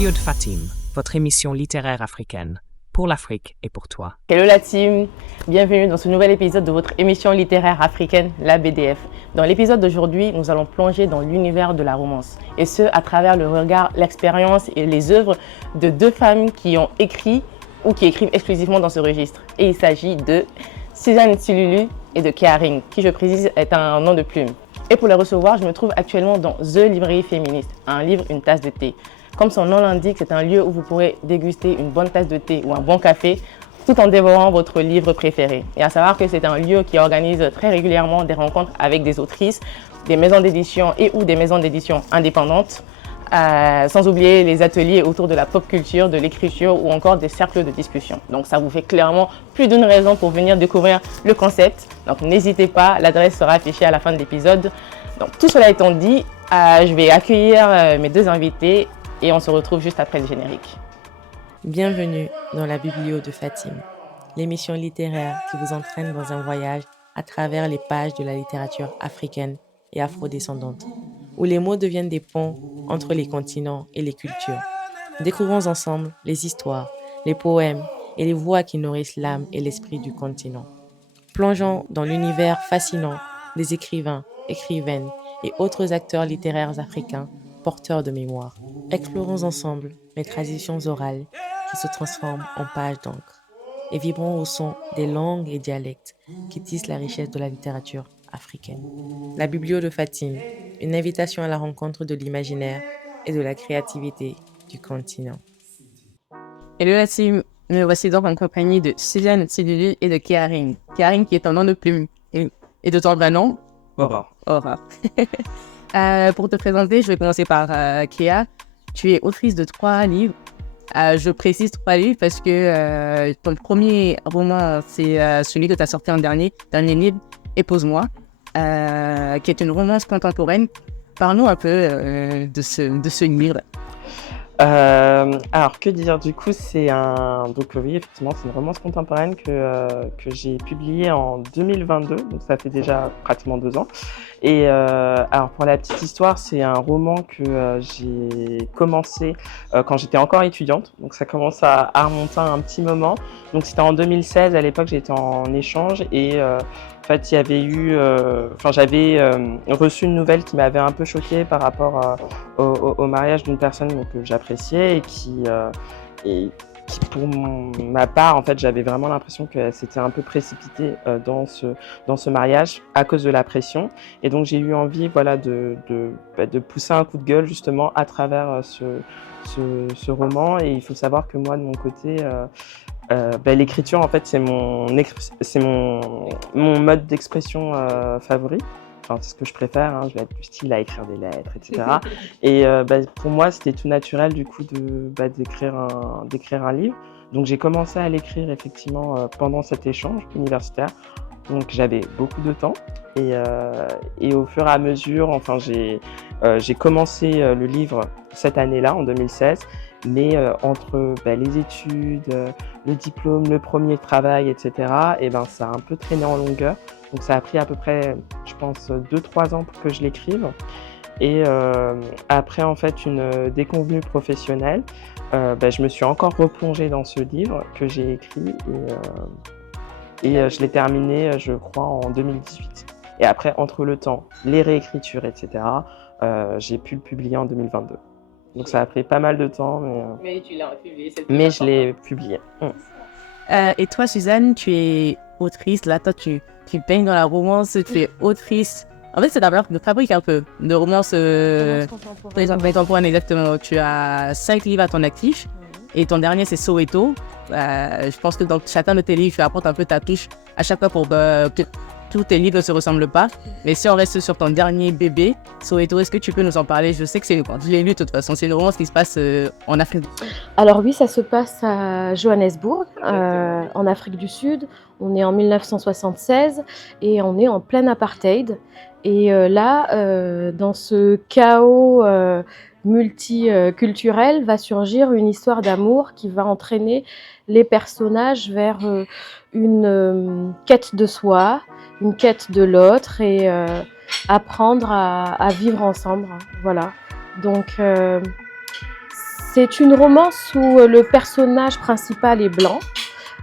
Biblio de Fatim, votre émission littéraire africaine, pour l'Afrique et pour toi. Hello la team, bienvenue dans ce nouvel épisode de votre émission littéraire africaine, la BDF. Dans l'épisode d'aujourd'hui, nous allons plonger dans l'univers de la romance, et ce, à travers le regard, l'expérience et les œuvres de deux femmes qui ont écrit ou qui écrivent exclusivement dans ce registre. Et il s'agit de Suzanne Nsilulu et de Kéa-Ring, qui je précise est un nom de plume. Et pour les recevoir, je me trouve actuellement dans The Librairie Féministe, un livre, une tasse de thé. Comme son nom l'indique, c'est un lieu où vous pourrez déguster une bonne tasse de thé ou un bon café tout en dévorant votre livre préféré. Et à savoir que c'est un lieu qui organise très régulièrement des rencontres avec des autrices, des maisons d'édition et ou des maisons d'édition indépendantes, sans oublier les ateliers autour de la pop culture, de l'écriture ou encore des cercles de discussion. Donc ça vous fait clairement plus d'une raison pour venir découvrir le concept. Donc n'hésitez pas, l'adresse sera affichée à la fin de l'épisode. Donc tout cela étant dit, je vais accueillir mes deux invités et on se retrouve juste après le générique. Bienvenue dans la Biblio de Fatim, l'émission littéraire qui vous entraîne dans un voyage à travers les pages de la littérature africaine et afrodescendante, où les mots deviennent des ponts entre les continents et les cultures. Découvrons ensemble les histoires, les poèmes et les voix qui nourrissent l'âme et l'esprit du continent. Plongeons dans l'univers fascinant des écrivains, écrivaines et autres acteurs littéraires africains porteurs de mémoire. Explorons ensemble les traditions orales qui se transforment en pages d'encre et vibrons au son des langues et dialectes qui tissent la richesse de la littérature africaine. La Biblio de Fatim, une invitation à la rencontre de l'imaginaire et de la créativité du continent. Hello la team, me voici donc en compagnie de Suzanne Nsilulu et de Kéa-Ring. Kéa-Ring qui est un nom de plume et de ton vrai nom Aura. Pour te présenter, je vais commencer par Kéa. Tu es autrice de 3 livres. Je précise 3 livres parce que ton premier roman, c'est celui que tu as sorti en dernier livre, Épouse-moi, qui est une romance contemporaine. Parle-nous un peu de ce livre. Alors, que dire? Du coup, donc oui, effectivement, c'est une romance contemporaine que j'ai publiée en 2022, donc ça fait déjà pratiquement 2 ans. Et alors, pour la petite histoire, c'est un roman que j'ai commencé quand j'étais encore étudiante, donc ça commence à remonter un petit moment. Donc c'était en 2016, à l'époque j'étais en échange et en fait, il y avait eu, j'avais reçu une nouvelle qui m'avait un peu choquée par rapport au mariage d'une personne que j'appréciais et qui pour ma part, en fait, j'avais vraiment l'impression que c'était un peu précipité dans ce mariage à cause de la pression. Et donc, j'ai eu envie, voilà, de pousser un coup de gueule justement à travers ce roman. Et il faut savoir que moi, de mon côté, l'écriture, en fait, c'est mon mode d'expression favori. Enfin, c'est ce que je préfère, hein. Je vais être du style à écrire des lettres, etc. Et pour moi, c'était tout naturel du coup d'écrire un livre. Donc j'ai commencé à l'écrire effectivement pendant cet échange universitaire. Donc j'avais beaucoup de temps et au fur et à mesure, enfin j'ai commencé le livre cette année-là, en 2016. Mais entre les études, le diplôme, le premier travail, etc., ça a un peu traîné en longueur. Donc ça a pris à peu près, je pense, 2-3 ans pour que je l'écrive. Et après, en fait, une déconvenue professionnelle, je me suis encore replongée dans ce livre que j'ai écrit et je l'ai terminé, je crois, en 2018. Et après, entre le temps, les réécritures, etc., j'ai pu le publier en 2022. Donc ça a pris pas mal de temps, Mais tu l'as publié, mais je l'ai publié. Et toi, Suzanne, tu es autrice. Là, toi, tu baignes dans la romance, tu es autrice. En fait, c'est ta marque de fabrique un peu de romance contemporaine, exactement. Tu as 5 livres à ton actif et ton dernier, c'est Soweto. Je pense que dans chacun de tes livres, tu apportes un peu ta touche à chaque fois pour que tous tes livres ne se ressemblent pas. Mais si on reste sur ton dernier bébé, Soweto, est-ce que tu peux nous en parler? Je sais que je l'ai lu de toute façon, c'est une romance qui se passe en Afrique. Alors oui, ça se passe à Johannesburg, en Afrique du Sud. On est en 1976 et on est en plein apartheid. Et là, dans ce chaos multiculturel, va surgir une histoire d'amour qui va entraîner les personnages vers une quête de soi, une quête de l'autre et apprendre à vivre ensemble. Voilà. Donc C'est une romance où le personnage principal est blanc,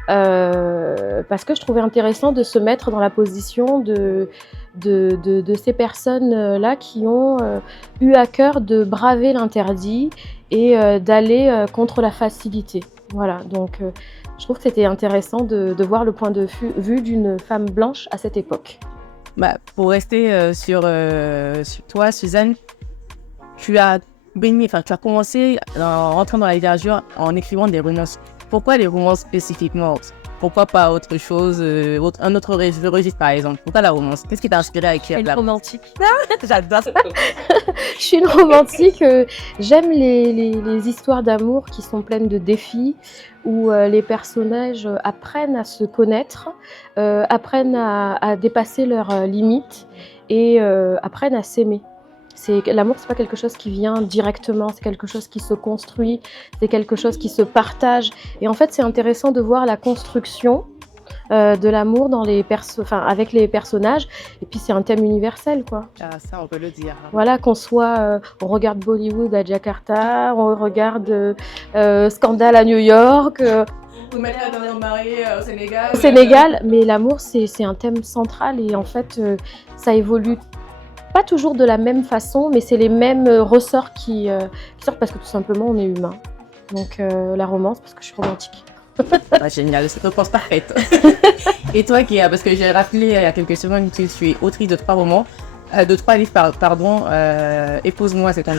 parce que je trouvais intéressant de se mettre dans la position de ces personnes-là qui ont eu à cœur de braver l'interdit et d'aller contre la facilité. Voilà, donc je trouve que c'était intéressant de voir le point de vue d'une femme blanche à cette époque. Bah, pour rester sur toi, Suzanne, tu as commencé en rentrant dans la littérature en écrivant des romances. Pourquoi les romances spécifiquement? Pourquoi pas autre chose, un autre registre par exemple? Pourquoi la romance? Qu'est-ce qui t'a inspiré à écrire Une romantique. J'adore ça. Je suis une romantique. J'aime les histoires d'amour qui sont pleines de défis, où les personnages apprennent à se connaître, apprennent à dépasser leurs limites et apprennent à s'aimer. L'amour, c'est pas quelque chose qui vient directement, c'est quelque chose qui se construit, c'est quelque chose qui se partage. Et en fait, c'est intéressant de voir la construction de l'amour avec les personnages. Et puis, c'est un thème universel, quoi. Ah, ça, on peut le dire. Voilà, on regarde Bollywood à Jakarta, on regarde Scandale à New York. Vous mettez la dernière mariée au Sénégal. Au Sénégal, mais l'amour, c'est un thème central et en fait, ça évolue. Pas toujours de la même façon, mais c'est les mêmes ressorts qui sortent parce que tout simplement on est humain. Donc la romance, parce que je suis romantique. Ah, génial, c'est une réponse parfaite. Et toi, parce que j'ai rappelé il y a quelques semaines que je suis autrice de 3 romans, de 3 livres, pardon. Épouse-moi, c'est un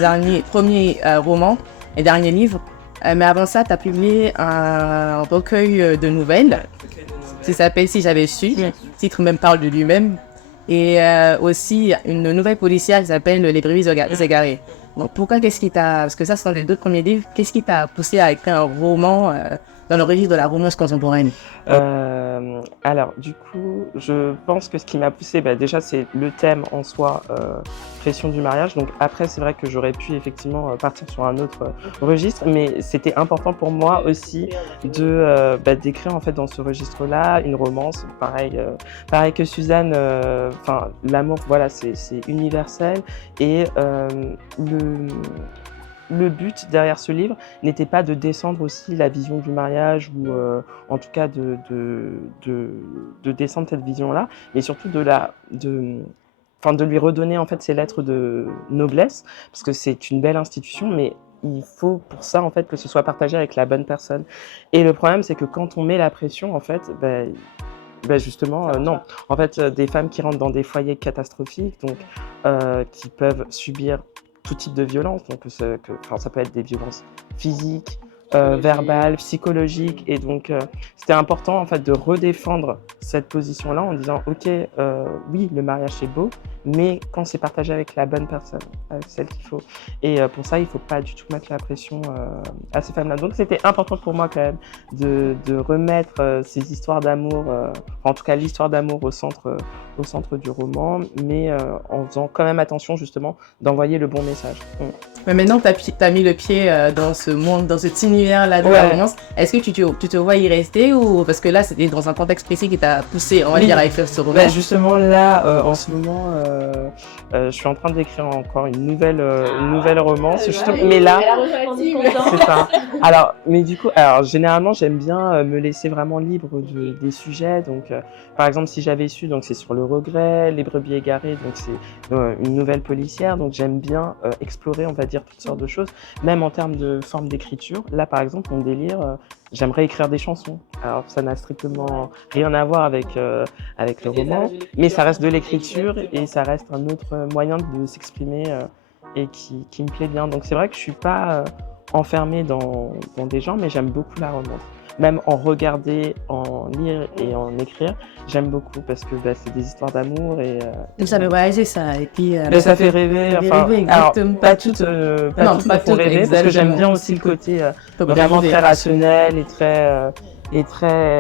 premier roman et dernier livre. Mais avant ça, tu as publié un recueil de nouvelles qui s'appelle Si j'avais su. Le titre même parle de lui-même. Et aussi une nouvelle policière qui s'appelle Les brebis égarées. Donc pourquoi, parce que ça ce sont les 2 premiers livres, qu'est-ce qui t'a poussé à écrire un roman dans le registre de la romance contemporaine? Alors du coup, je pense que ce qui m'a poussé, déjà c'est le thème en soi, pression du mariage. Donc après c'est vrai que j'aurais pu effectivement partir sur un autre registre, mais c'était important pour moi aussi d'écrire en fait dans ce registre-là une romance, pareil que Suzanne. L'amour, voilà, c'est universel et le but derrière ce livre n'était pas de descendre aussi la vision du mariage ou en tout cas de descendre cette vision-là, mais surtout de lui redonner en fait ses lettres de noblesse, parce que c'est une belle institution, mais il faut pour ça en fait que ce soit partagé avec la bonne personne. Et le problème, c'est que quand on met la pression, en fait, justement, non. En fait, des femmes qui rentrent dans des foyers catastrophiques, donc qui peuvent subir tout type de violence, donc ça peut être des violences physiques, verbales, psychologiques, et donc c'était important en fait de redéfendre cette position-là en disant ok, oui, le mariage c'est beau, mais quand c'est partagé avec la bonne personne, avec celle qu'il faut, et pour ça il faut pas du tout mettre la pression à ces femmes-là. Donc c'était important pour moi quand même de remettre ces histoires d'amour, en tout cas l'histoire d'amour au centre du roman, mais en faisant quand même attention justement d'envoyer le bon message. Mais maintenant que tu as mis le pied dans ce monde, dans cet univers-là de la romance, est-ce que tu te vois y rester, ou parce que là c'était dans un contexte précis qui t'a poussé, on va dire, à écrire ce roman? Justement là, en ce moment, je suis en train d'écrire encore une nouvelle romance, justement, mais là, c'est ça. Alors, mais du coup, généralement j'aime bien me laisser vraiment libre des sujets, donc par exemple Si j'avais su, donc c'est sur le regret, Les brebis égarées, donc c'est une nouvelle policière, donc j'aime bien explorer, on va dire, toutes sortes de choses, même en termes de forme d'écriture. Là par exemple, mon délire, j'aimerais écrire des chansons. Alors ça n'a strictement rien à voir avec le roman, mais ça reste de l'écriture et ça reste un autre moyen de s'exprimer et qui me plaît bien. Donc c'est vrai que je suis pas enfermée dans des genres, mais j'aime beaucoup la romance. Même en regarder, en lire et en écrire, j'aime beaucoup parce que c'est des histoires d'amour et ça fait voyager, ça, et puis ça fait rêver. Alors, pas toutes pour rêver, parce que j'aime bien aussi le côté vraiment très rationnel et très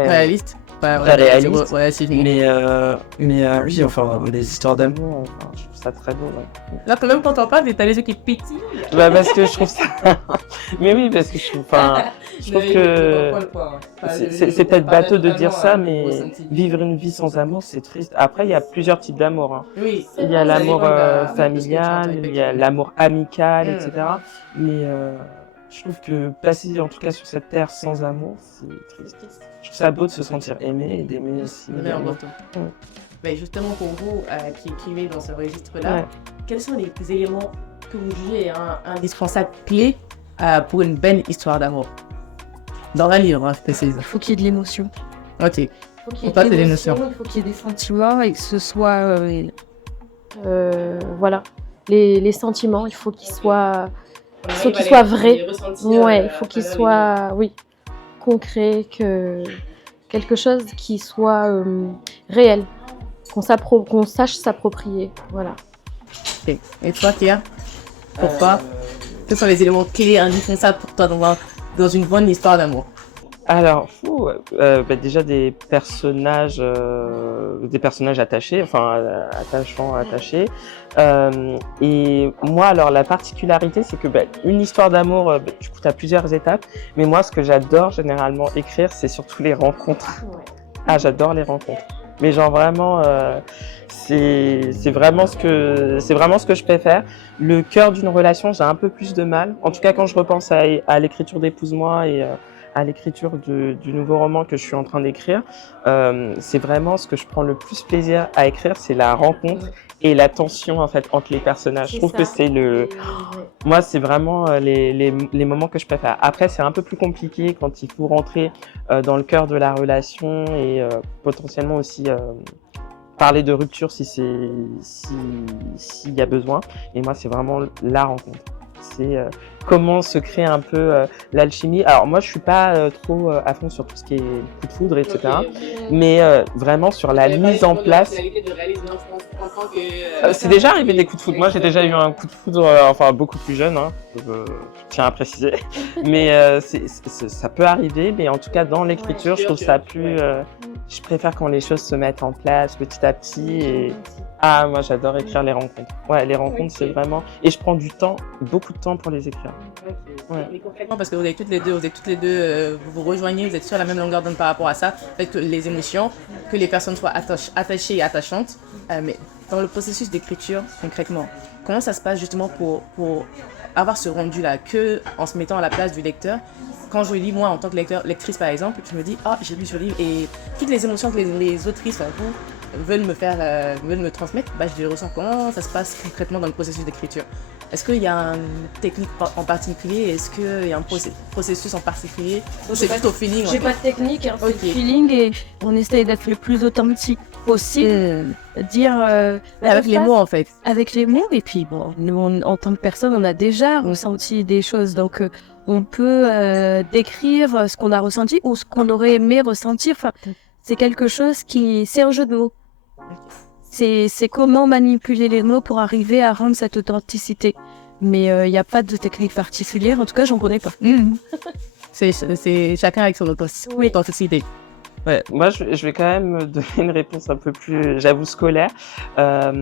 réaliste. Très réaliste. Mais oui, les histoires d'amour, je trouve ça très beau. Ouais. Là, quand même, quand on parle, t'as les yeux qui pétillent. Parce que je trouve ça. Mais oui, parce que je trouve que c'est peut-être bateau de dire ça, mais vivre une vie sans amour, c'est triste. Après, il y a plusieurs types d'amour. Hein. Oui. Il y a l'amour familial, il y a l'amour amical, etc. Mais Je trouve que passer en tout cas sur cette terre sans amour, c'est triste. Je trouve ça beau de se sentir aimé et d'aimer aussi. Aimer en retour. Ouais. Mais justement, pour vous qui écrivez dans ce registre-là, Ouais. quels sont les éléments que vous jugez indispensables, clés pour une belle histoire d'amour? Dans un livre, je précise. Il faut qu'il y ait de l'émotion. Ok. Il faut qu'il y ait Toi, de c'est l'émotion, l'émotion. il faut qu'il y ait des sentiments et que ce soit réel. Voilà, les sentiments, il faut qu'ils soient vrais. Ouais, il faut qu'ils soient, oui, concrets, quelque chose qui soit réel, qu'on sache s'approprier. Voilà. Ok. Et toi, Pierre, pourquoi quels sont les éléments clés indispensables pour toi dans une bonne histoire d'amour? Alors, déjà des personnages attachés, enfin attachés. Et moi, alors la particularité, c'est que une histoire d'amour, du coup, tu as plusieurs étapes. Mais moi, ce que j'adore généralement écrire, c'est surtout les rencontres. Ah, j'adore les rencontres. Mais genre vraiment, c'est vraiment ce que je préfère. Le cœur d'une relation, j'ai un peu plus de mal. En tout cas, quand je repense à l'écriture d'Épouse-moi et à l'écriture du nouveau roman que je suis en train d'écrire, c'est vraiment ce que je prends le plus plaisir à écrire, c'est la rencontre et la tension en fait entre les personnages. Je trouve que c'est moi, c'est vraiment les moments que je préfère. Après, c'est un peu plus compliqué quand il faut rentrer dans le cœur de la relation et potentiellement aussi parler de rupture s'il y a besoin. Et moi, c'est vraiment la rencontre. C'est comment se créer un peu l'alchimie. Alors moi, je suis pas trop à fond sur tout ce qui est coup de foudre, etc. Mais vraiment sur la mise en place. C'est déjà arrivé des coups de foudre. Moi, j'ai déjà eu un coup de foudre, enfin beaucoup plus jeune, hein, je tiens à préciser. Mais ça peut arriver. Mais en tout cas, dans l'écriture, je trouve ça plus. Je préfère quand les choses se mettent en place petit à petit. Et moi, j'adore écrire les rencontres. Ouais, les rencontres, c'est vraiment. Et je prends du temps, beaucoup de temps pour les écrire. Ouais. Mais concrètement, parce que vous êtes toutes les deux, vous vous rejoignez, vous êtes sur la même longueur d'onde par rapport à ça, fait que les émotions, que les personnes soient attachées et attachantes. Mais dans le processus d'écriture, concrètement, comment ça se passe justement pour avoir ce rendu-là, que en se mettant à la place du lecteur? Quand je lis, moi, en tant que lectrice par exemple, je me dis, j'ai lu ce livre et toutes les émotions que les autrices, vous, veulent me transmettre, je les ressens. Comment ça se passe concrètement dans le processus d'écriture? Est-ce qu'il y a une technique en particulier? Est-ce qu'il y a un processus en particulier? Ou c'est juste au feeling? J'ai pas de technique, c'est le feeling et on essaye d'être le plus authentique possible. Dire avec les mots en fait. Avec les mots et puis bon, nous en tant que personne, on a déjà ressenti des choses donc on peut décrire ce qu'on a ressenti ou ce qu'on aurait aimé ressentir. Enfin, c'est quelque chose c'est un jeu de mots. C'est comment manipuler les mots pour arriver à rendre cette authenticité. Mais il n'y a pas de technique particulière, en tout cas, j'en connais pas. C'est chacun avec son authenticité. Ouais, moi, je vais quand même donner une réponse un peu plus, j'avoue, scolaire. Alors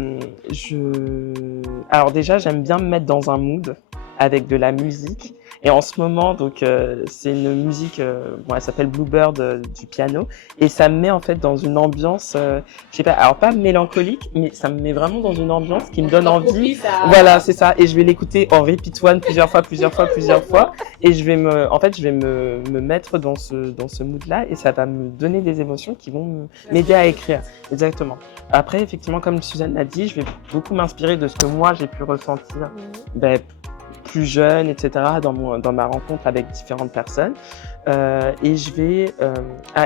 déjà, j'aime bien me mettre dans un mood avec de la musique. Et en ce moment, donc, c'est une musique, elle s'appelle Bluebird du piano, et ça me met en fait dans une ambiance, je sais pas, alors pas mélancolique, mais ça me met vraiment dans une ambiance qui me donne envie. Voilà, c'est ça. Et je vais l'écouter en repeat one plusieurs fois, et je vais me mettre dans ce mood-là, et ça va me donner des émotions qui vont m'aider à écrire. Exactement. Après, effectivement, comme Suzanne l'a dit, je vais beaucoup m'inspirer de ce que moi j'ai pu ressentir. Plus jeune, etc., dans ma rencontre avec différentes personnes. Et je vais...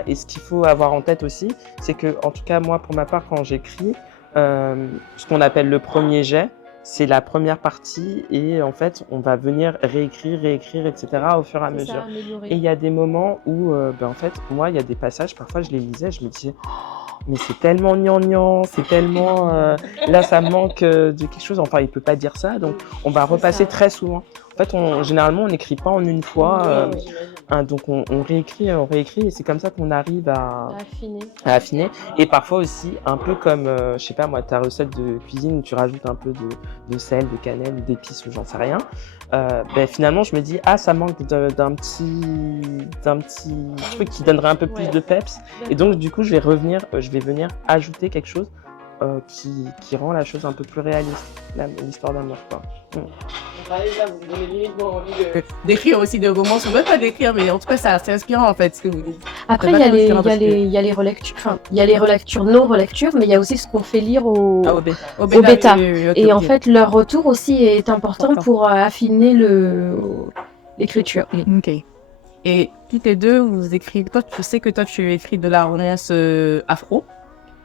et ce qu'il faut avoir en tête aussi, c'est que, en tout cas, moi, pour ma part, quand j'écris, ce qu'on appelle le premier jet, c'est la première partie et en fait, on va venir réécrire, etc. au fur et à mesure. Et il y a des moments où, en fait, moi, il y a des passages, parfois, je les lisais, je me disais... mais c'est tellement gnangnan, c'est tellement... là, ça manque de quelque chose. Enfin, il peut pas dire ça, donc on va repasser très souvent. En fait, généralement, on n'écrit pas en une fois. Donc, on réécrit, et c'est comme ça qu'on arrive à affiner. Et parfois aussi, un peu comme, je sais pas moi, ta recette de cuisine où tu rajoutes un peu de sel, de cannelle ou d'épices ou j'en sais rien. Finalement, je me dis, ça manque d'un petit truc qui donnerait un peu plus de peps. Et donc, du coup, je vais venir ajouter quelque chose qui rend la chose un peu plus réaliste, l'histoire d'amour, quoi. vous me donnez limite envie d'écrire aussi des romances, ou même pas d'écrire, mais en tout cas, c'est inspirant en fait ce que vous dites. Après, il y a les relectures, enfin, il y a les relectures, nos relectures, mais il y a aussi ce qu'on fait lire au bêta. Et en fait, leur retour aussi est important pour affiner l'écriture. Ok. Et toutes les deux, vous écrivez. Toi, je sais que toi, tu écris de la romance afro.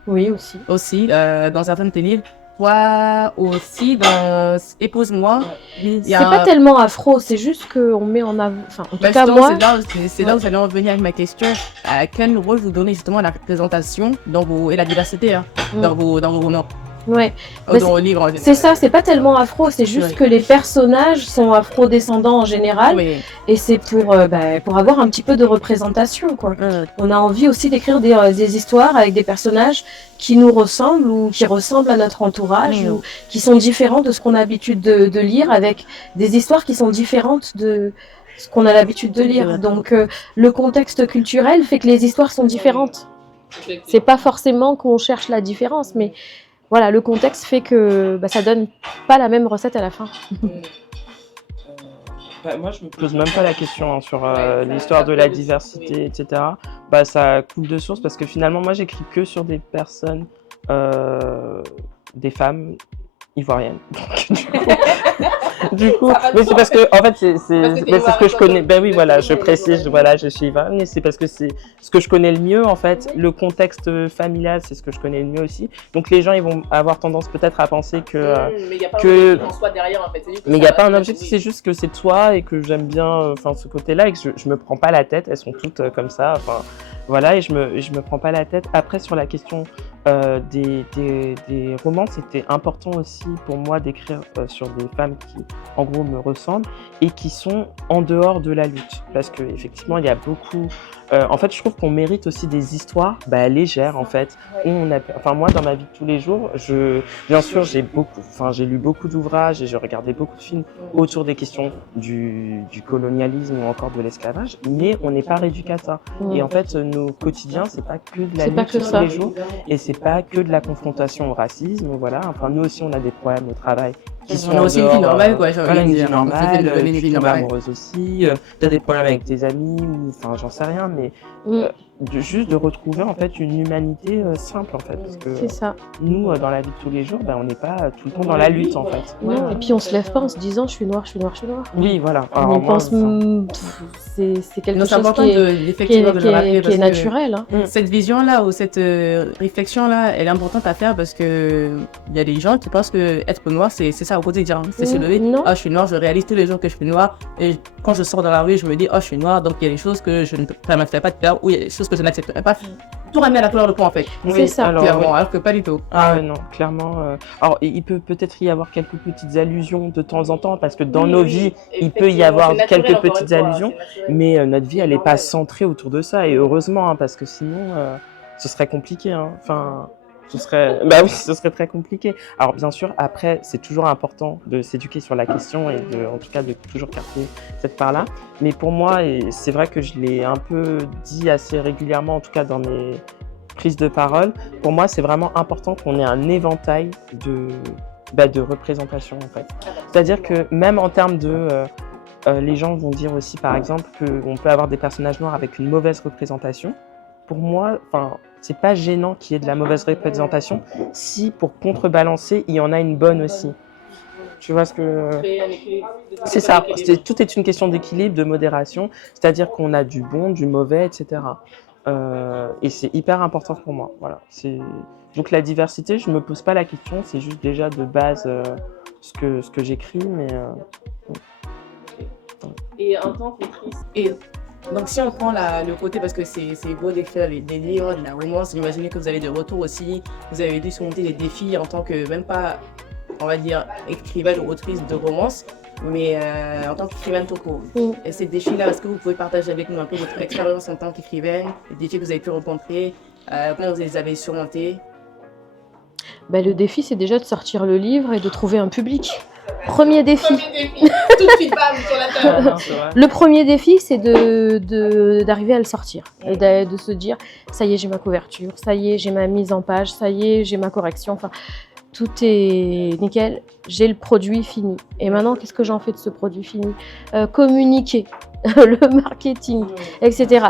Oui, aussi. Aussi, dans certains de tes livres. Toi aussi, dans Épouse-moi. C'est pas tellement afro, c'est juste qu'on met en avant. Enfin, en tout cas, moi. C'est là où j'allais en venir avec ma question. Quel rôle vous donnez justement à la représentation et la diversité dans vos romans? Ouais. Dans vos livres. C'est ça, c'est pas tellement afro, c'est juste que les personnages sont afro-descendants en général. Oui. Et c'est pour avoir un petit peu de représentation, quoi. On a envie aussi d'écrire des histoires avec des personnages qui nous ressemblent ou qui ressemblent à notre entourage ou qui sont différents de ce qu'on a l'habitude de lire, avec des histoires qui sont différentes de ce qu'on a l'habitude de lire. Donc le contexte culturel fait que les histoires sont différentes. C'est pas forcément qu'on cherche la différence, mais voilà, le contexte fait que ça donne pas la même recette à la fin. Moi, je me pose même pas la question sur l'histoire de la diversité, etc. Ça coule de source parce que finalement, moi, j'écris que sur des personnes, des femmes ivoiriennes. Du coup, mais c'est parce que, en fait, c'est ce que je connais. Ben oui, voilà, je précise, voilà, je suis ivoirienne, mais c'est parce que c'est ce que je connais le mieux, en fait. Le contexte familial, c'est ce que je connais le mieux aussi. Donc, les gens, ils vont avoir tendance peut-être à penser que. Mais il n'y a pas un objectif en soi derrière, en fait. Mais il n'y a pas un objectif, c'est juste que c'est toi et que j'aime bien ce côté-là et que je me prends pas la tête. Elles sont toutes comme ça. Enfin, voilà, et je me prends pas la tête. Après, sur la question des romans, c'était important aussi pour moi d'écrire sur des femmes qui, en gros, me ressemblent et qui sont en dehors de la lutte. Parce qu'effectivement, il y a beaucoup... en fait, je trouve qu'on mérite aussi des histoires légères, en fait. Où moi, dans ma vie de tous les jours, bien sûr, j'ai lu beaucoup d'ouvrages et je regardais beaucoup de films autour des questions du colonialisme ou encore de l'esclavage, mais on n'est pas réduit qu'à ça. Et en fait, nos quotidiens, c'est pas que de la lutte tous les jours, et c'est pas que de la confrontation au racisme, voilà. Enfin, nous aussi, on a des problèmes au travail qui sont aussi une vie normale, quoi. Une vie normale, tu tombes amoureuse aussi, t'as des problèmes avec tes amis, ou enfin, j'en sais rien, mais juste de retrouver en fait une humanité simple, en fait, parce que c'est ça. Nous, dans la vie de tous les jours, on n'est pas tout le temps dans la lutte, en fait. Non, et puis on se lève pas en se disant je suis noire, je suis noire, je suis noire. Oui, voilà. On pense, c'est quelque chose qui est naturel. Cette vision-là ou cette réflexion-là, elle est importante à faire parce que il y a des gens qui pensent que être noir, c'est ça au quotidien. C'est se lever, je suis noir, je réalise tous les jours que je suis noir. Et quand je sors dans la rue, je me dis, je suis noir, donc il y a des choses que je ne permettrai pas de faire ou il y a des choses que je n'accepterai pas. Tout ramener à la couleur de peau, en fait. C'est ça. Alors que pas du tout. Non, clairement. Alors, il peut peut-être y avoir quelques petites allusions de temps en temps, parce que dans nos vies, il peut y avoir quelques petites allusions, mais notre vie, elle n'est pas centrée autour de ça, et heureusement, parce que sinon, ce serait compliqué. Enfin, ce serait très compliqué. Alors, bien sûr, après, c'est toujours important de s'éduquer sur la question et en tout cas, de toujours garder cette part-là. Mais pour moi, et c'est vrai que je l'ai un peu dit assez régulièrement, en tout cas dans mes prises de parole, pour moi, c'est vraiment important qu'on ait un éventail de représentation, en fait. C'est-à-dire que même en termes de... les gens vont dire aussi, par exemple, qu'on peut avoir des personnages noirs avec une mauvaise représentation. Pour moi, c'est pas gênant qu'il y ait de la mauvaise représentation si, pour contrebalancer, il y en a une bonne aussi. Tu vois ce que... C'est ça, tout est une question d'équilibre, de modération, c'est-à-dire qu'on a du bon, du mauvais, etc. Et c'est hyper important pour moi. Voilà. Donc la diversité, je me pose pas la question, c'est juste déjà de base ce que j'écris, mais... Et en tant qu'autrice... Donc si on prend le côté, parce que c'est beau d'écrire des livres, de la romance, imaginez que vous avez des retours aussi, vous avez dû surmonter des défis en tant que, même pas, on va dire, écrivaine ou autrice de romance, mais en tant qu'écrivaine tout court. Et ces défis-là, est-ce que vous pouvez partager avec nous un peu votre expérience en tant qu'écrivaine, les défis que vous avez pu rencontrer, comment vous les avez surmontés? Le défi, c'est déjà de sortir le livre et de trouver un public. Premier défi. Tout de suite, bam, sur la table. Le premier défi, c'est d'arriver à le sortir. Et de se dire, ça y est, j'ai ma couverture, ça y est, j'ai ma mise en page, ça y est, j'ai ma correction. Enfin, tout est nickel, j'ai le produit fini. Et maintenant, qu'est-ce que j'en fais de ce produit fini? Communiquer, le marketing, etc.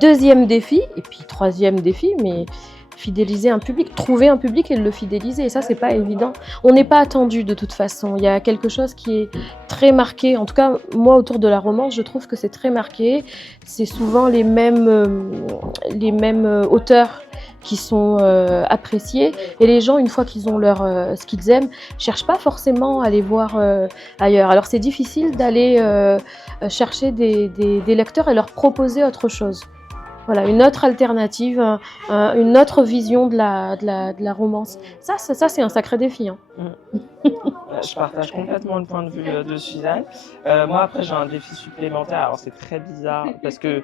Deuxième défi, et puis troisième défi, mais fidéliser un public, trouver un public et le fidéliser. Et ça, c'est pas évident. On n'est pas attendu de toute façon. Il y a quelque chose qui est très marqué. En tout cas, moi, autour de la romance, je trouve que c'est très marqué. C'est souvent les mêmes auteurs qui sont appréciés. Et les gens, une fois qu'ils ont ce qu'ils aiment, cherchent pas forcément à aller voir ailleurs. Alors, c'est difficile d'aller chercher des lecteurs et leur proposer autre chose. Voilà, une autre alternative, une autre vision de la romance. Ça c'est un sacré défi. Hein. Je partage complètement le point de vue de Suzanne. Moi, après, j'ai un défi supplémentaire. Alors, c'est très bizarre parce que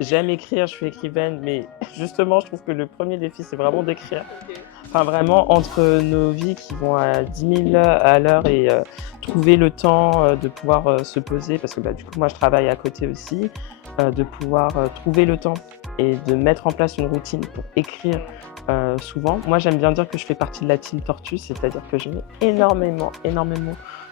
j'aime écrire, je suis écrivaine, mais justement, je trouve que le premier défi, c'est vraiment d'écrire. Enfin, vraiment, entre nos vies qui vont à 10 000 à l'heure et trouver le temps de pouvoir se poser, parce que du coup, moi, je travaille à côté aussi, de pouvoir trouver le temps et de mettre en place une routine pour écrire souvent. Moi, j'aime bien dire que je fais partie de la team Tortue, c'est-à-dire que je mets énormément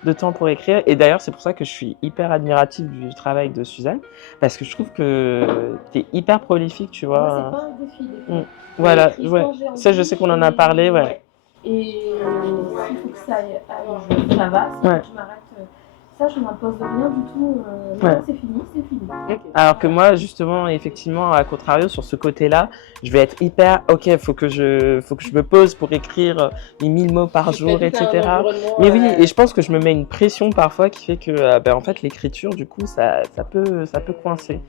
de temps pour écrire. Et d'ailleurs, c'est pour ça que je suis hyper admirative du travail de Suzanne, parce que je trouve que tu es hyper prolifique, tu vois. Moi, c'est pas un défi. Voilà, ouais. Ça, je sais qu'on en a parlé, ouais. Et s'il faut que ça aille, ça va, si Ouais. je m'arrête. Ça, je m'impose rien du tout. Ouais. Non, c'est fini. Alors que moi, justement, effectivement, à contrario, sur ce côté-là, je vais être hyper, ok, faut que je me pose pour écrire les 1000 mots par jour, etc. Mais oui, et je pense que je me mets une pression parfois qui fait que, en fait, l'écriture, du coup, ça peut coincer.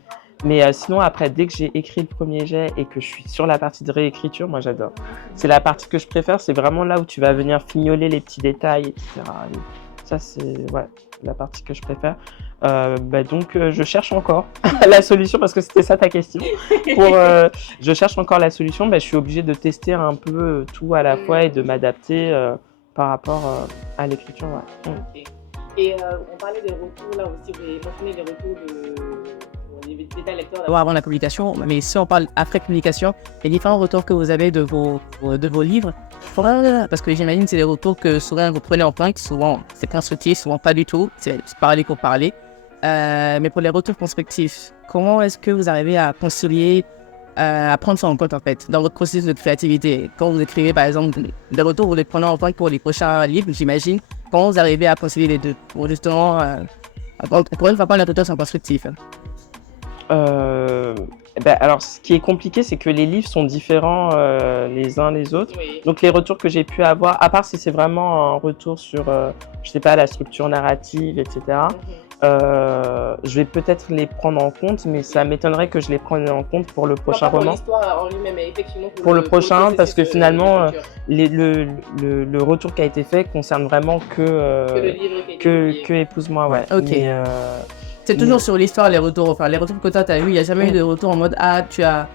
Mais sinon, après, dès que j'ai écrit le premier jet et que je suis sur la partie de réécriture, moi, j'adore. C'est la partie que je préfère, c'est vraiment là où tu vas venir fignoler les petits détails, etc. Et ça, c'est la partie que je préfère. Donc, je cherche encore la solution, parce que c'était ça ta question. Je cherche encore la solution. Je suis obligée de tester un peu tout à la fois et de m'adapter par rapport à l'écriture. Ouais. Okay. Et on parlait des retours là aussi, vous avez mentionné des retours des lecteurs avant la publication, mais si on parle après publication, les différents retours que vous avez de vos livres, parce que j'imagine que c'est des retours que souvent vous prenez en compte, souvent c'est constructif, souvent pas du tout, c'est parler pour parler. Mais pour les retours constructifs, comment est-ce que vous arrivez à concilier, à prendre ça en compte en fait, dans votre processus de créativité? Quand vous écrivez par exemple des retours, vous les prenez en compte pour les prochains livres, j'imagine. Comment vous arrivez à concilier les deux pour justement, pour une fois pas les retours sont constructifs? Alors, ce qui est compliqué, c'est que les livres sont différents les uns les autres. Oui. Donc, les retours que j'ai pu avoir, à part si c'est vraiment un retour sur, je sais pas, la structure narrative, etc., je vais peut-être les prendre en compte, mais ça m'étonnerait que je les prenne en compte pour le prochain roman. Pour l'histoire en lui-même, mais effectivement Pour le prochain, parce que finalement, l'écriture. le retour qui a été fait concerne vraiment Que le livre qui a été publié. que Épouse-moi, ouais. Ok. Mais, C'est toujours sur l'histoire, les retours. Enfin, les retours que toi, tu as eu, il n'y a jamais eu de retour en mode tu as.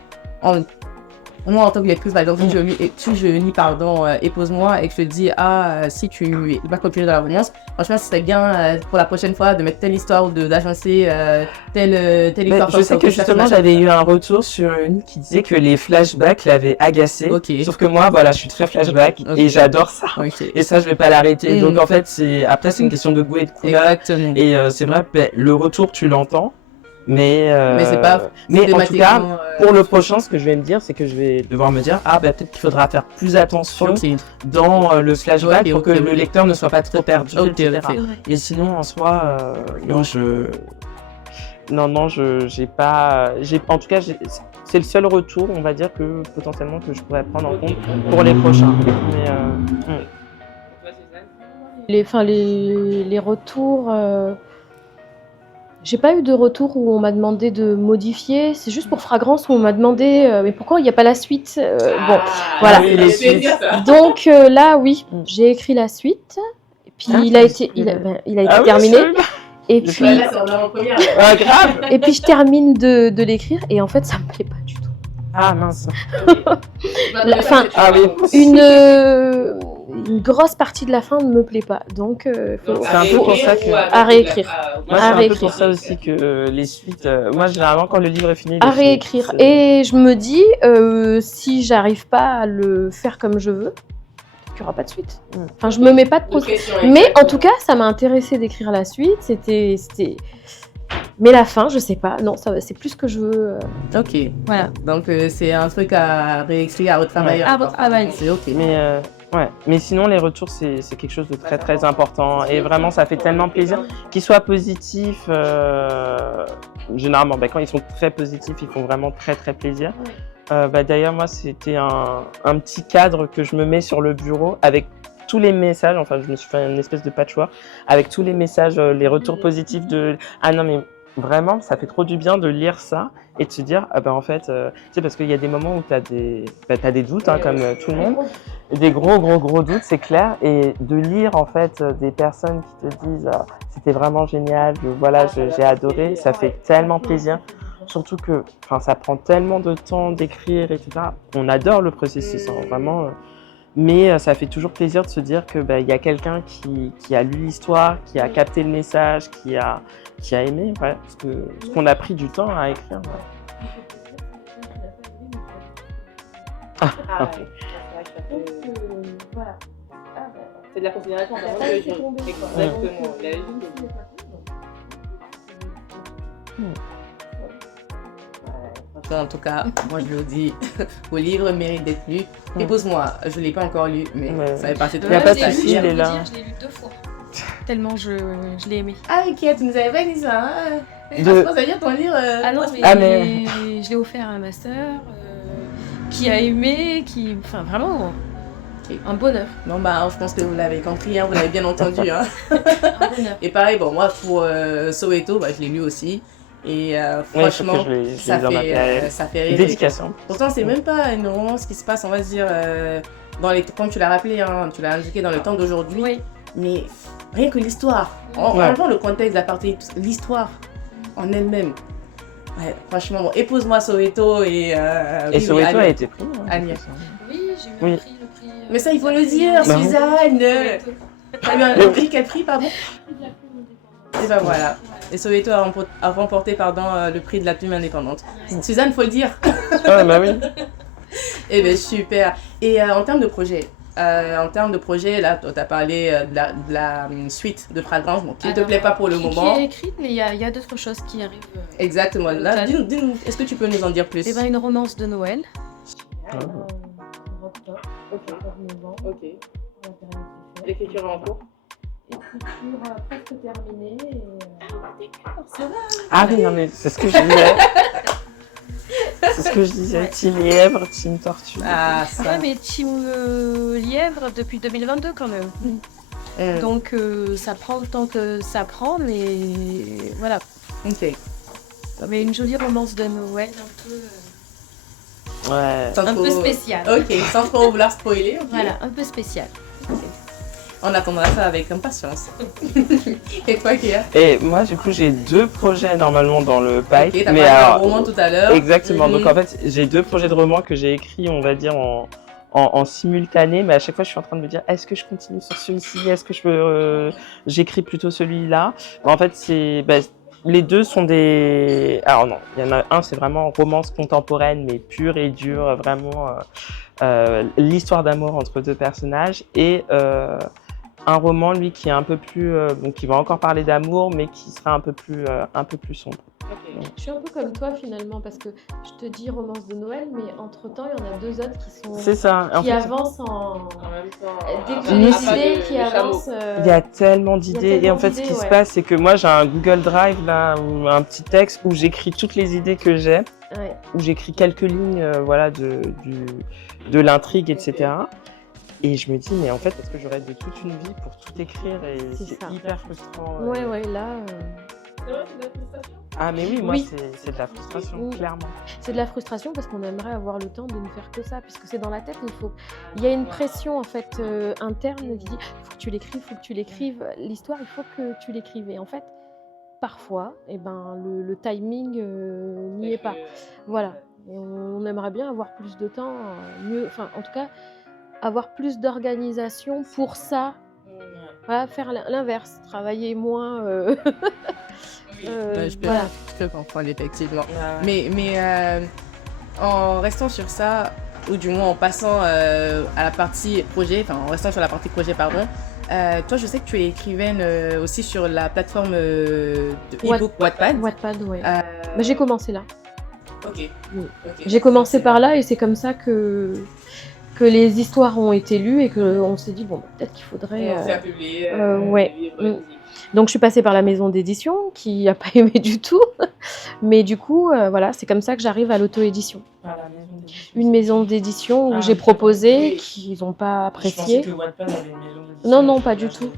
Moi, en tant que lectrice, par exemple, si je lis Épouse-moi et que je te dis si tu vas continuer dans la romance, franchement, ce serait bien pour la prochaine fois de mettre telle histoire ou d'agencer telle histoire. Je sais que justement, j'avais eu un retour sur une qui disait que les flashbacks l'avaient agacée. Okay. Sauf que moi, je suis très flashback et j'adore ça. Okay. Et ça, je vais pas l'arrêter. Donc en fait, c'est une question de goût et de couleur. Exactement. Et c'est vrai, le retour, tu l'entends. Mais c'est pas. Mais en tout cas, pour le prochain, ce que je vais me dire, c'est que je vais devoir me dire peut-être qu'il faudra faire plus attention dans le flashback pour que le lecteur ne soit pas trop perdu, etc. Et sinon, en soi, j'ai pas. En tout cas, c'est le seul retour, on va dire, que potentiellement que je pourrais prendre en compte pour les prochains. Les retours. J'ai pas eu de retour où on m'a demandé de modifier. C'est juste pour Fragrance où on m'a demandé mais pourquoi il n'y a pas la suite. Bon, voilà. Donc là, oui, j'ai écrit la suite. Et puis il a été terminé. Et puis, grave. Et puis je termine de l'écrire et en fait ça me plaît pas du tout. Ah mince. Une grosse partie de la fin ne me plaît pas, donc c'est un peu pour ça que à réécrire. Moi, c'est un peu pour ça aussi que les suites. Moi, généralement, quand le livre est fini, à réécrire. Et je me dis, si j'arrive pas à le faire comme je veux, qu'il n'y aura pas de suite. Enfin, je me mets pas de processus. Mais en tout cas, ça m'a intéressé d'écrire la suite. C'était... Mais la fin, je sais pas. Non, c'est plus ce que je veux. Ok. Voilà. Donc, c'est un truc à réexpliquer à votre travail. C'est ok. Mais sinon, les retours, c'est quelque chose de très très important. Et vraiment, ça fait tellement plaisir qu'ils soient positifs. Généralement, quand ils sont très positifs, ils font vraiment très très plaisir. D'ailleurs, moi, c'était un petit cadre que je me mets sur le bureau avec tous les messages. Enfin, je me suis fait une espèce de patchwork avec tous les messages, les retours positifs de « Ah non, mais vraiment, ça fait trop du bien de lire ça et de se dire, en fait, tu sais, parce qu'il y a des moments où tu as des doutes, hein, comme tout le monde, des gros doutes, c'est clair, et de lire en fait des personnes qui te disent c'était vraiment génial, j'ai adoré, ça fait tellement plaisir. Surtout que ça prend tellement de temps d'écrire, etc. On adore le processus, hein, vraiment. Mais ça fait toujours plaisir de se dire que y a quelqu'un qui a lu l'histoire, qui a capté le message, qui a aimé, parce qu'on a pris du temps à écrire. C'est de la considération. En tout cas, moi je le dis, vos livres méritent d'être lus. Épouse-moi, je ne l'ai pas encore lu, mais ça fait partie de Il n'y a pas de souci, il est là. Je l'ai lu 2 fois. Tellement je l'ai aimé. Ah ok, tu nous avais pas dit ça. Hein je pense à dire ton livre. Ah non, mais je l'ai offert à ma sœur, qui a aimé, enfin vraiment, un bonheur. Bon je pense que vous l'avez compris, hein, vous l'avez bien entendu. Hein. Un bonheur. Et pareil, moi pour Soweto, je l'ai lu aussi. Et franchement, ça fait rire. Dédication. Pourtant, c'est même pas une romance qui se passe, on va dire, comme tu l'as rappelé, hein, tu l'as indiqué dans le temps d'aujourd'hui. Oui. Mais rien que l'histoire, enlevant le contexte, la partie, l'histoire en elle-même. Ouais, franchement, épouse-moi Soweto et Soweto a été pris. Anya. Oui, j'ai eu le prix. Mais ça, il faut le dire, Suzanne. Le prix, quel prix, pardon? Et voilà. Et Soweto a remporté le prix de la plume indépendante. Suzanne, faut le dire. Oui. Eh bien, super. Et en termes de projet, là, tu as parlé de la suite de Fragrance, qui ne te plaît pas pour le moment. Qui est écrite, mais il y a d'autres choses qui arrivent. Exactement. Là, dis-nous, est-ce que tu peux nous en dire plus? Une romance de Noël. Ok. L'écriture est en cours. Écriture presque terminée. Ah oui, non mais c'est ce que je disais. C'est ce que je disais, Team Lièvre, Team Tortue. Ah, ça. Ouais, mais Team Lièvre depuis 2022 quand même. Donc ça prend le temps que ça prend, mais voilà. Ok. Mais une jolie romance de Noël, un peu spéciale. Ok, sans trop vouloir spoiler. Okay. Voilà, un peu spécial. Okay. On attendra ça avec impatience. Et toi, Kia? Et moi, du coup, j'ai 2 projets normalement dans le pipe. Ok, t'as parlé d'un roman tout à l'heure. Exactement. Donc en fait, j'ai 2 projets de romans que j'ai écrits, on va dire, en simultané, mais à chaque fois, je suis en train de me dire, est-ce que je continue sur celui-ci? Est-ce que j'écris plutôt celui-là? En fait, les 2 sont des... Alors non, il y en a un, c'est vraiment romance contemporaine, mais pure et dure, vraiment l'histoire d'amour entre 2 personnages, et un roman, lui, qui est un peu plus... qui va encore parler d'amour, mais qui sera un peu plus sombre. Okay. Je suis un peu comme toi finalement, parce que je te dis romance de Noël, mais entre-temps, il y en a 2 autres qui sont... C'est ça. Qui avancent en même temps. Dès que j'ai des idées qui avancent... Il y a tellement d'idées. Et en fait, ce qui se passe, c'est que moi, j'ai un Google Drive, là, ou un petit texte où j'écris toutes les idées que j'ai, où j'écris quelques lignes de l'intrigue, etc. Et je me dis, mais en fait, est-ce que j'aurais de toute une vie pour tout écrire? Et c'est hyper frustrant. Ouais, là... C'est vrai, c'est de la frustration. Ah mais oui, moi c'est de la frustration, clairement. C'est de la frustration parce qu'on aimerait avoir le temps de ne faire que ça, puisque c'est dans la tête, il y a une pression en fait interne qui dit faut que tu l'écrives, l'histoire il faut que tu l'écrives. Et en fait, parfois, le timing n'y est pas. Voilà. Et on aimerait bien avoir plus de temps, en tout cas, avoir plus d'organisation pour ça. Voilà, faire l'inverse, travailler moins. Je peux comprendre effectivement. Mais en restant sur ça, ou du moins en passant à la partie projet, enfin en restant sur la partie projet, pardon. Toi, je sais que tu es écrivaine aussi sur la plateforme de e-book Wattpad. Wattpad, ouais. J'ai commencé là. Ok. J'ai commencé par là et c'est comme ça que les histoires ont été lues et qu'on s'est dit, bon, peut-être qu'il faudrait... faire publier. ouais. Donc je suis passée par la maison d'édition qui n'a pas aimé du tout. Mais du coup, voilà, c'est comme ça que j'arrive à l'auto-édition. Une maison d'édition où j'ai proposé, qu'ils n'ont pas apprécié. Je pensais que Wattpad avait une maison d'édition. Non, pas du tout.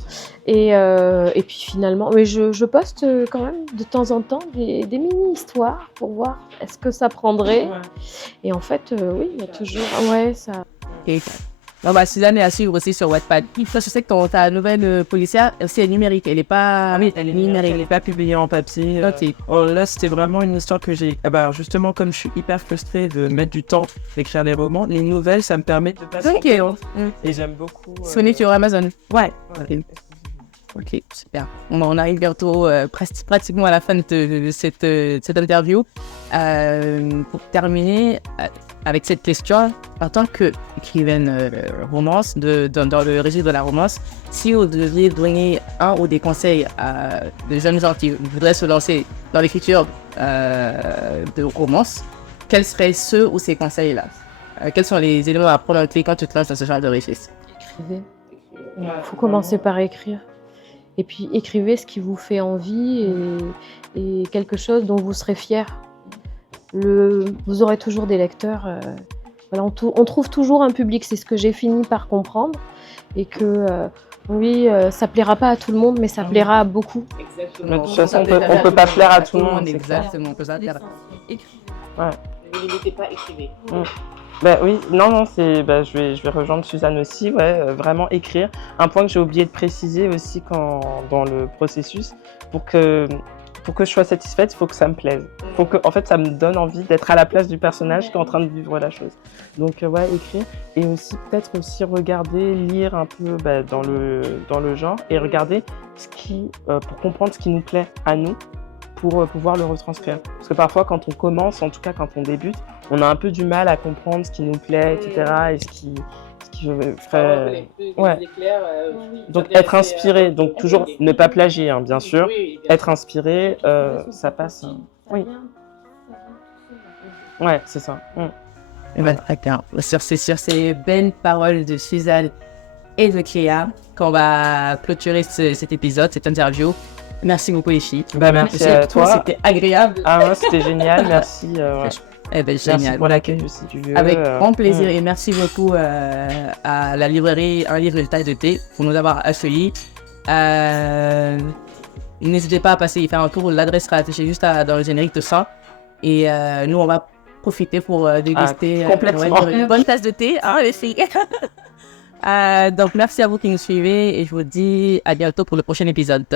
Et puis finalement, mais je poste quand même de temps en temps des mini-histoires pour voir est-ce que ça prendrait. Ouais. Et en fait, oui, il y a toujours... Ouais, ça... Ok. Non, Suzanne est à suivre aussi sur Wattpad. Toi, je sais que ta nouvelle policière, aussi est numérique. Elle est pas... Ah oui, elle est numérique. Elle n'est pas publiée en papier. Ok. Là, c'était vraiment une histoire que j'ai... justement, comme je suis hyper frustrée de mettre du temps d'écrire des romans, les nouvelles, ça me permet de passer... Ok. Et j'aime beaucoup... Disponible sur Amazon. Ouais. Ok, super. On arrive bientôt pratiquement à la fin de cette interview. Pour terminer avec cette question, en tant qu'écrivaine romance, dans le registre de la romance, si vous deviez donner un ou des conseils à des jeunes gens qui voudraient se lancer dans l'écriture de romance, quels seraient ceux ou ces conseils-là? Quels sont les éléments à prendre en clé quand tu te lances dans ce genre de registre? Écrivez. Il faut commencer par écrire. Et puis écrivez ce qui vous fait envie et quelque chose dont vous serez fier. Vous aurez toujours des lecteurs. Voilà, on trouve toujours un public, c'est ce que j'ai fini par comprendre. Et que oui, ça plaira pas à tout le monde, mais ça plaira à beaucoup. Exactement. De toute façon, on peut pas plaire à tout le monde. Exactement, on peut pas plaire. Ouais. Ne limitez pas, écrivez. Oui, non, je vais rejoindre Suzanne aussi, vraiment écrire. Un point que j'ai oublié de préciser aussi dans le processus, pour que je sois satisfaite, il faut que ça me plaise. Il faut que, en fait, ça me donne envie d'être à la place du personnage qui est en train de vivre la chose. Donc, écrire. Et aussi, peut-être aussi regarder, lire un peu dans le genre et regarder pour comprendre ce qui nous plaît à nous, pour pouvoir le retranscrire. Parce que parfois, quand on commence, en tout cas quand on débute, on a un peu du mal à comprendre ce qui nous plaît, etc. et ce qui ferait... Ouais. Donc être inspiré, donc toujours ne pas plagier, hein, bien sûr. Être inspiré, ça passe. Oui. Ouais, c'est ça. Très bien. Sur ces belles paroles de Suzanne et de Cléa qu'on va clôturer cet épisode, cette interview. Merci beaucoup les filles. Merci à toi. C'était agréable. Ah ouais, c'était génial, merci. Génial. Merci pour l'accueil aussi du lieu. Avec grand plaisir et merci beaucoup à la librairie Un livre de taille de thé pour nous avoir accueillis. N'hésitez pas à passer y faire un tour, l'adresse sera affichée juste dans le générique de ça. Et nous on va profiter pour déguster une bonne tasse de thé, hein, les filles. Donc merci à vous qui nous suivez et je vous dis à bientôt pour le prochain épisode.